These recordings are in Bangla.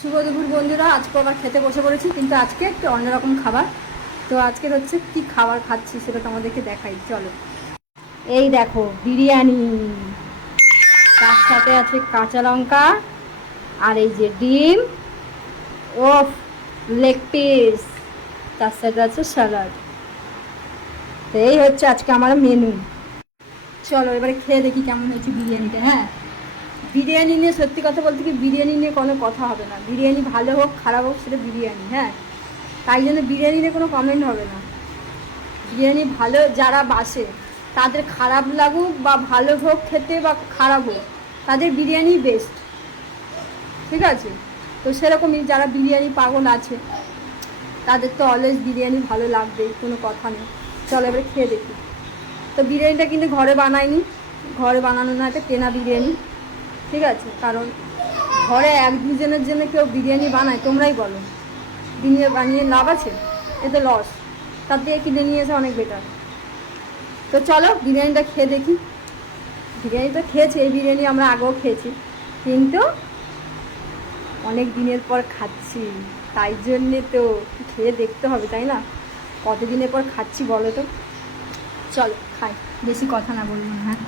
শুভ দুপুর বন্ধুরা, আজকে আবার খেতে বসে পড়েছি, কিন্তু আজকে একটু অন্যরকম খাবার। তো আজকে হচ্ছে কি খাবার খাচ্ছি সেটা তোমাদেরকে দেখাই, চলো। এই দেখো বিরিয়ানি, তার সাথে আছে কাঁচা লঙ্কা, আর এই যে ডিম, ও লেগ পিস, তার সাথে আছে স্যালাড। তো এই হচ্ছে আজকে আমার মেনু। চলো এবারে খেয়ে দেখি কেমন হয়েছে বিরিয়ানিটা। হ্যাঁ, বিরিয়ানি নিয়ে সত্যি কথা বলতে কি, বিরিয়ানি নিয়ে কোনো কথা হবে না। বিরিয়ানি ভালো হোক খারাপ হোক, সেটা বিরিয়ানি। হ্যাঁ, তাই জন্য বিরিয়ানি নিয়ে কোনো কমেন্ট হবে না। বিরিয়ানি ভালো যারা বাসে, তাদের খারাপ লাগুক বা ভালো হোক খেতে বা খারাপ হোক, তাদের বিরিয়ানি বেস্ট। ঠিক আছে, তো সেরকমই যারা বিরিয়ানি পাগল আছে, তাদের তো অলওয়েজ বিরিয়ানি ভালো লাগবেই, কোনো কথা নেই। চলো এবারে খেয়ে দেখি। তো বিরিয়ানিটা কিন্তু ঘরে বানাইনি, ঘরে বানানো না, এটা কেনা বিরিয়ানি। ঠিক আছে, কারণ ঘরে এক দুজনের জন্য কেউ বিরিয়ানি বানায়, তোমরাই বলো, বানিয়ে লাভ আছে? এ তো লস, তার থেকে কিনে নিয়ে এসে অনেক বেটার। তো চলো বিরিয়ানিটা খেয়ে দেখি। বিরিয়ানিটা খেয়েছি, এই বিরিয়ানি আমরা আগেও খেয়েছি, কিন্তু অনেক দিনের পর খাচ্ছি, তাই জন্যে তো খেয়ে দেখতে হবে, তাই না? কতদিনের পর খাচ্ছি বলো তো। চলো খাই, বেশি কথা না বলবো না। হ্যাঁ,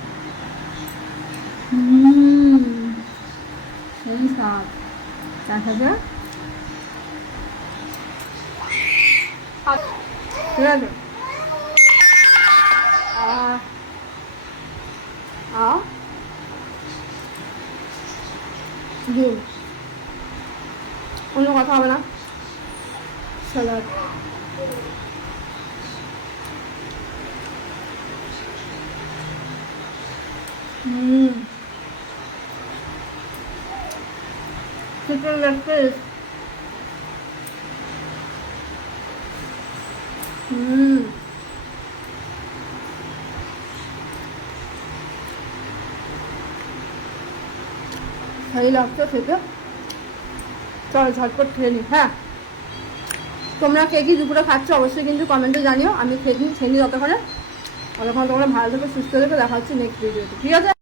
সেই স্বাদ, তার সাথে ঠিক আছে। আহ আহ ডিম, অন্য কথা হবে না। স্যালাড, চিকেন লেগ পিস, সেই লাগছে খেতে। চলো ঝটপট খেয়ে নিই। হ্যাঁ, তোমরা কে কি দুপুরে খাচ্ছ অবশ্যই কিন্তু কমেন্টে জানিও। আমি খেয়ে নিই ততক্ষণে। ততক্ষণ তোমরা ভালো থেকে সুস্থ থেকে দেখা হচ্ছে নেক্সট ভিডিওতে, ঠিক আছে?